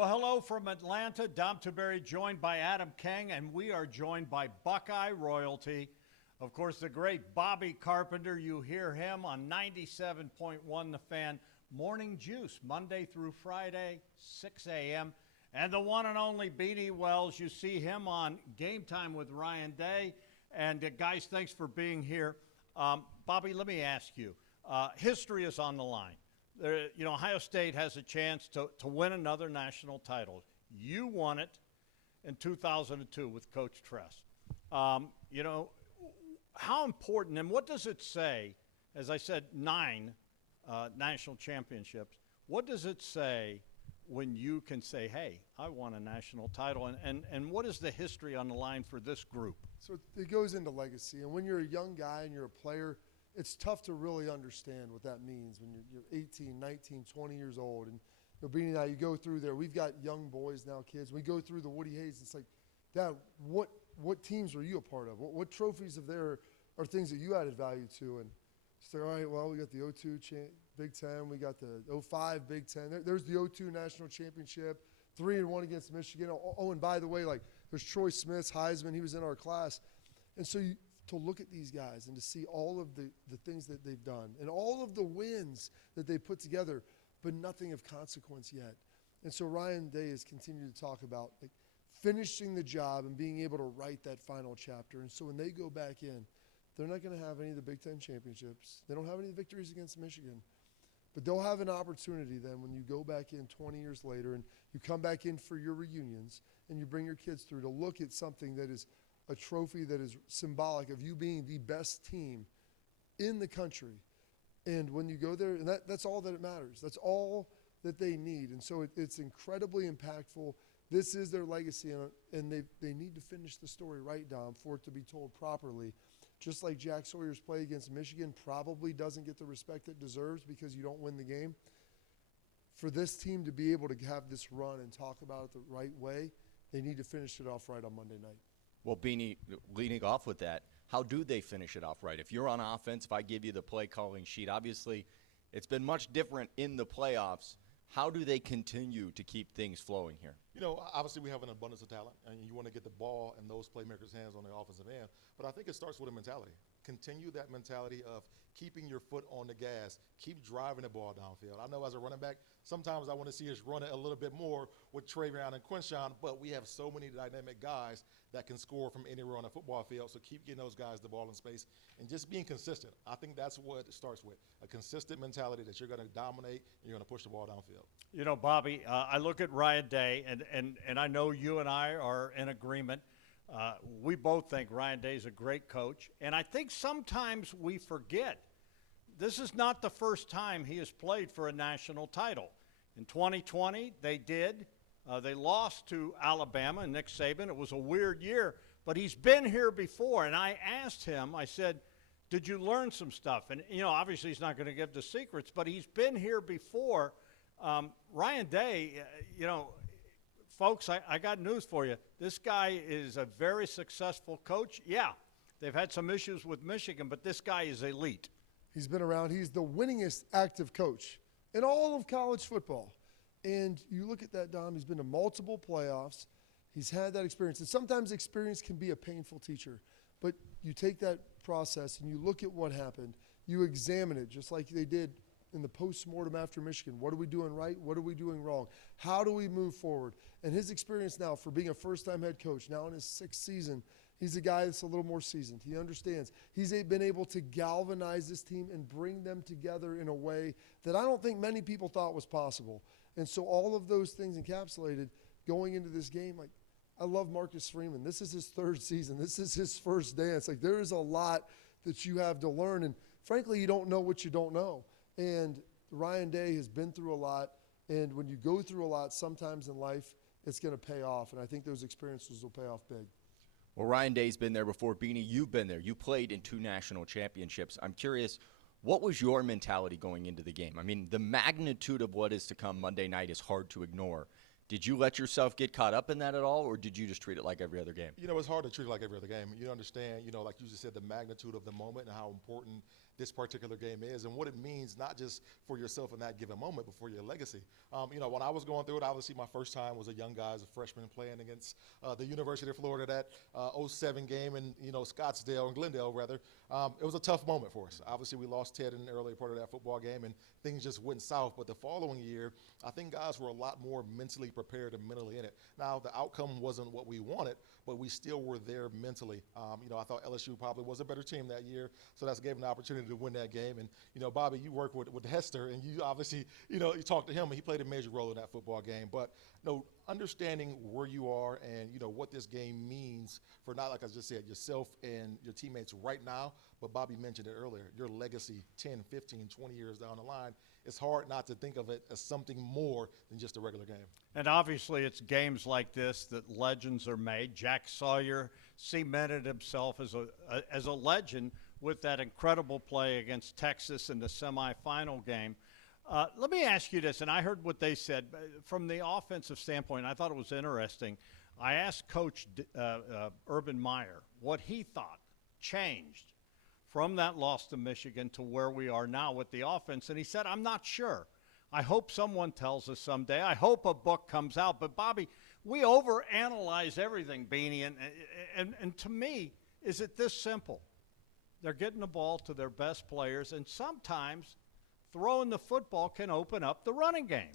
Well, hello from Atlanta. Dom Tiberi joined by Adam King, and we are joined by Buckeye royalty. Of course, the great Bobby Carpenter. You hear him on 97.1 The Fan. Morning Juice, Monday through Friday, 6 a.m. And the one and only Beanie Wells. You see him on Game Time with Ryan Day. And guys, thanks for being here. Bobby, let me ask you. History is on the line. Ohio State has a chance to win another national title. You won it in 2002 with Coach Tress. How important and what does it say? As I said, 9 national championships. What does it say when you can say, hey, I won a national title? And what is the history on the line for this group? So it goes into legacy. And when you're a young guy and you're a player, it's tough to really understand what that means when you're 18, 19, 20 years old. And Beanie and I, you go through there. We've got young boys now, kids. We go through the Woody Hayes. It's like, Dad, what teams were you a part of? What trophies of there are things that you added value to? And it's like, all right, well, we got the 02 Big Ten. We got the 05 Big Ten. There's the 02 National Championship, 3-1 against Michigan. Oh, and by the way, like there's Troy Smith's Heisman. He was in our class. And so to look at these guys and to see all of the things that they've done and all of the wins that they put together, but nothing of consequence yet. And so Ryan Day has continued to talk about like finishing the job and being able to write that final chapter. And so when they go back in, they're not going to have any of the Big Ten championships. They don't have any victories against Michigan. But they'll have an opportunity then when you go back in 20 years later and you come back in for your reunions and you bring your kids through to look at something that is a trophy that is symbolic of you being the best team in the country. And when you go there, and that's all that it matters. That's all that they need. And so it's incredibly impactful. This is their legacy, and they need to finish the story right, Dom, for it to be told properly. Just like Jack Sawyer's play against Michigan probably doesn't get the respect it deserves because you don't win the game. For this team to be able to have this run and talk about it the right way, they need to finish it off right on Monday night. Well, Beanie, leading off with that, how do they finish it off right? If you're on offense, if I give you the play calling sheet, obviously it's been much different in the playoffs. How do they continue to keep things flowing here? Obviously we have an abundance of talent, and you want to get the ball in those playmakers' hands on the offensive end. But I think it starts with a mentality. Continue that mentality of keeping your foot on the gas. Keep driving the ball downfield. I know as a running back, sometimes I want to see us run it a little bit more with Travion and Quinshawn, but we have so many dynamic guys that can score from anywhere on a football field. So keep getting those guys the ball in space and just being consistent. I think that's what it starts with, a consistent mentality that you're going to dominate and you're going to push the ball downfield. Bobby, I look at Ryan Day, and I know you and I are in agreement. We both think Ryan Day is a great coach, and I think sometimes we forget this is not the first time he has played for a national title. In 2020, they did. They lost to Alabama and Nick Saban. It was a weird year, but he's been here before, and I asked him, I said, did you learn some stuff? And, obviously he's not going to give the secrets, but he's been here before. Ryan Day, folks, I got news for you. This guy is a very successful coach. Yeah, they've had some issues with Michigan, but this guy is elite. He's been around. He's the winningest active coach in all of college football. And you look at that, Dom, he's been to multiple playoffs. He's had that experience. And sometimes experience can be a painful teacher. But you take that process and you look at what happened. You examine it just like they did in the post-mortem after Michigan. What are we doing right? What are we doing wrong? How do we move forward? And his experience now for being a first-time head coach, now in his 6th season, he's a guy that's a little more seasoned. He understands. He's been able to galvanize this team and bring them together in a way that I don't think many people thought was possible. And so all of those things encapsulated going into this game, like I love Marcus Freeman. This is his 3rd season. This is his first dance. Like there is a lot that you have to learn. And frankly, you don't know what you don't know. And Ryan Day has been through a lot. And when you go through a lot, sometimes in life, it's going to pay off. And I think those experiences will pay off big. Well, Ryan Day's been there before. Beanie, you've been there. You played in 2 national championships. I'm curious, what was your mentality going into the game? I mean, the magnitude of what is to come Monday night is hard to ignore. Did you let yourself get caught up in that at all, or did you just treat it like every other game? It's hard to treat it like every other game. You understand, like you just said, the magnitude of the moment and how important this particular game is and what it means not just for yourself in that given moment, but for your legacy. When I was going through it, obviously my first time was a young guy as a freshman playing against the University of Florida, that 07 game in Scottsdale and Glendale rather. It was a tough moment for us. Obviously we lost Ted in the early part of that football game and things just went south. But the following year, I think guys were a lot more mentally prepared and mentally in it. Now the outcome wasn't what we wanted, but we still were there mentally. I thought LSU probably was a better team that year, so that's gave them the opportunity to win that game. And Bobby, you work with Hester, and you obviously you talked to him, and he played a major role in that football game. But understanding where you are and what this game means for, not like I just said, yourself and your teammates right now, but Bobby mentioned it earlier, your legacy 10, 15, 20 years down the line. It's hard not to think of it as something more than just a regular game. And obviously it's games like this that legends are made. Jack Sawyer cemented himself as a legend with that incredible play against Texas in the semifinal game. Let me ask you this, and I heard what they said. From the offensive standpoint, I thought it was interesting. I asked Coach Urban Meyer what he thought changed from that loss to Michigan to where we are now with the offense, and he said, I'm not sure. I hope someone tells us someday. I hope a book comes out. But, Bobby, we overanalyze everything, Beanie, and to me, is it this simple? They're getting the ball to their best players, and sometimes throwing the football can open up the running game.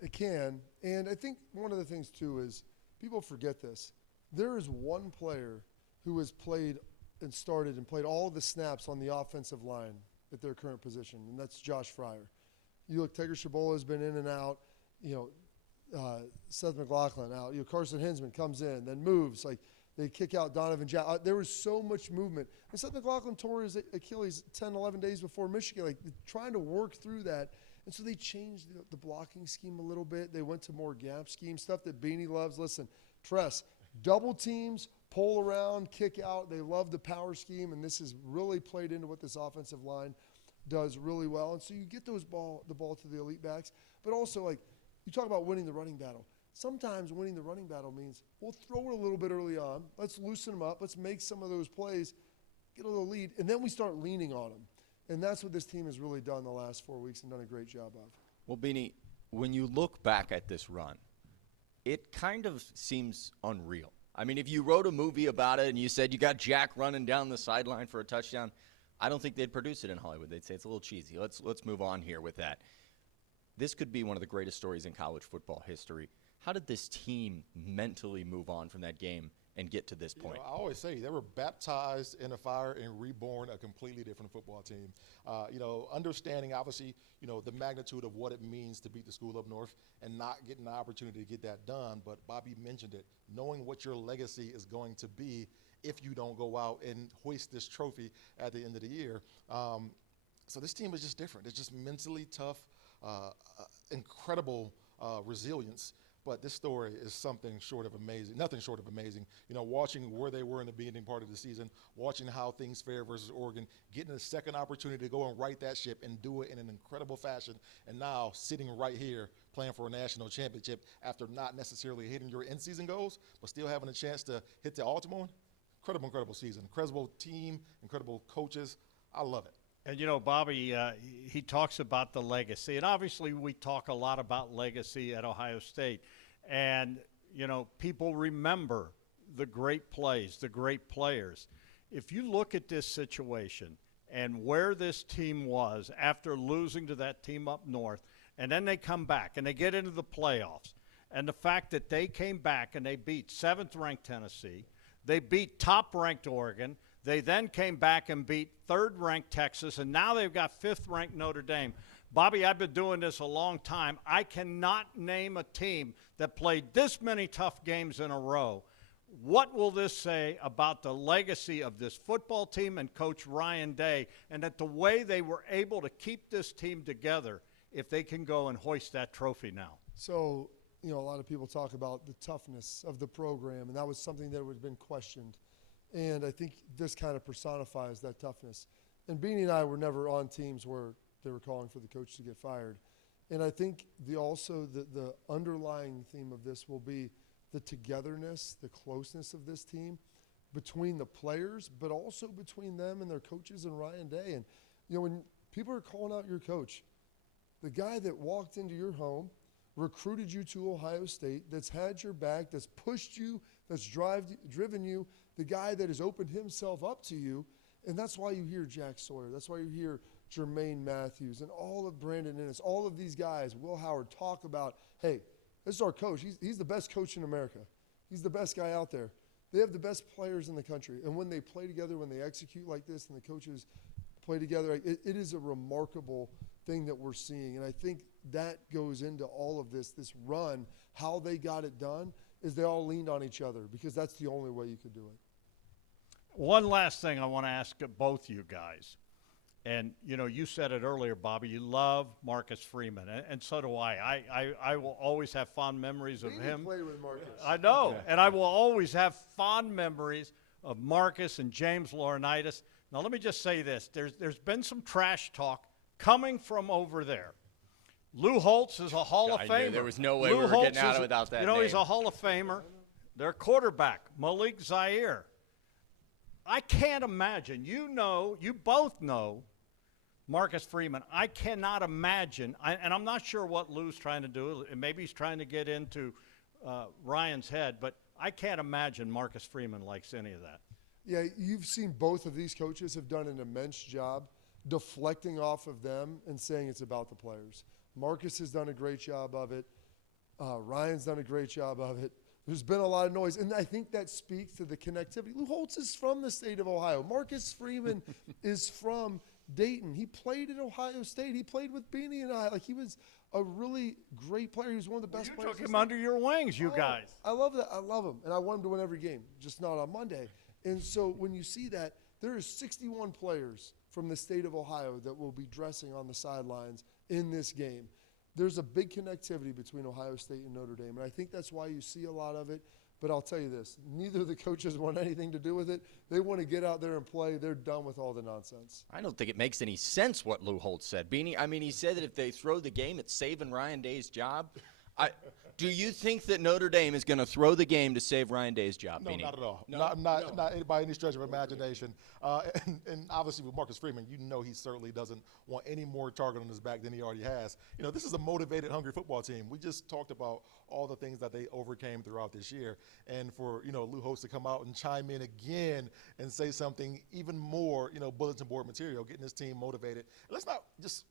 It can, and I think one of the things, too, is people forget this. There is one player who has played and started and played all the snaps on the offensive line at their current position, and that's Josh Fryer. You look, Tigger Shabola has been in and out. Seth McLaughlin out. Carson Hinsman comes in, then moves. Like, they kick out Donovan Jack. There was so much movement. And Seth McLaughlin tore his Achilles 10, 11 days before Michigan, like trying to work through that. And so they changed the blocking scheme a little bit. They went to more gap scheme, stuff that Beanie loves. Listen, Tress, double teams, pull around, kick out. They love the power scheme, and this has really played into what this offensive line does really well. And so you get the ball to the elite backs. But also, like, you talk about winning the running battle. Sometimes winning the running battle means we'll throw it a little bit early on. Let's loosen them up. Let's make some of those plays, get a little lead, and then we start leaning on them. And that's what this team has really done the last 4 weeks and done a great job of. Well, Beanie, when you look back at this run, it kind of seems unreal. I mean, if you wrote a movie about it and you said you got Jack running down the sideline for a touchdown, I don't think they'd produce it in Hollywood. They'd say it's a little cheesy. Let's move on here with that. This could be one of the greatest stories in college football history. How did this team mentally move on from that game and get to this point? I always say they were baptized in a fire and reborn a completely different football team. Understanding, obviously, the magnitude of what it means to beat the school up north and not getting the opportunity to get that done. But Bobby mentioned it, knowing what your legacy is going to be if you don't go out and hoist this trophy at the end of the year. So this team is just different. It's just mentally tough, incredible resilience. But this story is something short of amazing, nothing short of amazing. Watching where they were in the beginning part of the season, watching how things fare versus Oregon, getting a second opportunity to go and right that ship and do it in an incredible fashion, and now sitting right here playing for a national championship after not necessarily hitting your in-season goals, but still having a chance to hit the ultimate one. Incredible season. Incredible team, incredible coaches. I love it. And, Bobby, he talks about the legacy. And obviously we talk a lot about legacy at Ohio State. And, people remember the great plays, the great players. If you look at this situation and where this team was after losing to that team up north, and then they come back and they get into the playoffs, and the fact that they came back and they beat 7th-ranked Tennessee, they beat top-ranked Oregon, they then came back and beat 3rd-ranked Texas, and now they've got 5th-ranked Notre Dame. Bobby, I've been doing this a long time. I cannot name a team that played this many tough games in a row. What will this say about the legacy of this football team and Coach Ryan Day, and that the way they were able to keep this team together if they can go and hoist that trophy now? So, a lot of people talk about the toughness of the program, and that was something that had been questioned. And I think this kind of personifies that toughness. And Beanie and I were never on teams where they were calling for the coach to get fired. And I think the underlying theme of this will be the togetherness, the closeness of this team between the players, but also between them and their coaches and Ryan Day. And You know, when people are calling out your coach, the guy that walked into your home, recruited you to Ohio State, that's had your back, that's pushed you, that's driven you, the guy that has opened himself up to you, and that's why you hear Jack Sawyer. That's why you hear Jermaine Matthews and all of Brandon Ennis, all of these guys, Will Howard, talk about, hey, this is our coach. He's the best coach in America. He's the best guy out there. They have the best players in the country. And when they play together, when they execute like this and the coaches play together, it is a remarkable thing that we're seeing. And I think that goes into all of this run. How they got it done is they all leaned on each other because that's the only way you could do it. One last thing I want to ask both you guys. And, you know, you said it earlier, Bobby, you love Marcus Freeman, and so do I. I will always have fond memories of him. Played with Marcus. I know, and I will always have fond memories of Marcus and James Laurinaitis. Now, let me just say this. There's been some trash talk coming from over there. Lou Holtz is a Hall of Famer. There was no way Lou we were Holtz getting out of it without that You know, name. he's a Hall of Famer. Their quarterback, Malik Zaire. I can't imagine. You both know Marcus Freeman. I cannot imagine, and I'm not sure what Lou's trying to do. Maybe he's trying to get into Ryan's head, but I can't imagine Marcus Freeman likes any of that. Yeah, you've seen both of these coaches have done an immense job deflecting off of them and saying it's about the players. Marcus has done a great job of it. Ryan's done a great job of it. There's been a lot of noise, and I think that speaks to the connectivity. Lou Holtz is from the state of Ohio. Marcus Freeman is from Dayton. He played at Ohio State. He played with Beanie and I. Like, he was a really great player. He was one of the best players. You took him under your wings, you guys. I love that. I love him, and I want him to win every game, just not on Monday. And so when you see that, there is 61 players from the state of Ohio that will be dressing on the sidelines in this game. There's a big connectivity between Ohio State and Notre Dame, and I think that's why you see a lot of it. But I'll tell you this, neither of the coaches want anything to do with it. They want to get out there and play. They're done with all the nonsense. I don't think it makes any sense what Lou Holtz said. Beanie, I mean, he said that if they throw the game, it's saving Ryan Day's job. Do you think that Notre Dame is going to throw the game to save Ryan Day's job, No, Beanie? not at all. No? Not by any stretch of imagination. And obviously with Marcus Freeman, you know he certainly doesn't want any more target on his back than he already has. You know, this is a motivated, hungry football team. We just talked about all the things that they overcame throughout this year. And for, you know, Lou Holtz to come out and chime in again and say something even more, you know, bulletin board material, getting his team motivated. And let's not just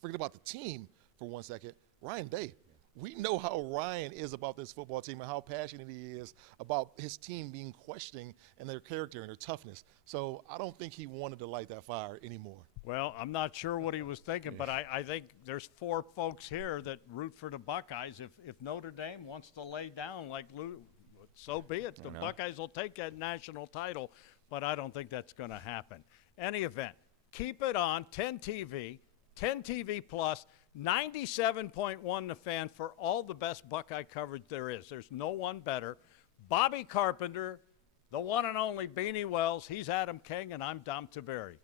forget about the team for 1 second. Ryan Day. We know how Ryan is about this football team and how passionate he is about his team being questioning and their character and their toughness. So I don't think he wanted to light that fire anymore. Well, I'm not sure what he was thinking, but I think there's 4 folks here that root for the Buckeyes. If Notre Dame wants to lay down like Lou, so be it. The Buckeyes will take that national title, but I don't think that's going to happen. Any event, keep it on 10 TV, 10 TV Plus. 97.1 The Fan for all the best Buckeye coverage there is. There's no one better. Bobby Carpenter, the one and only Beanie Wells. He's Adam King, and I'm Dom Tiberi.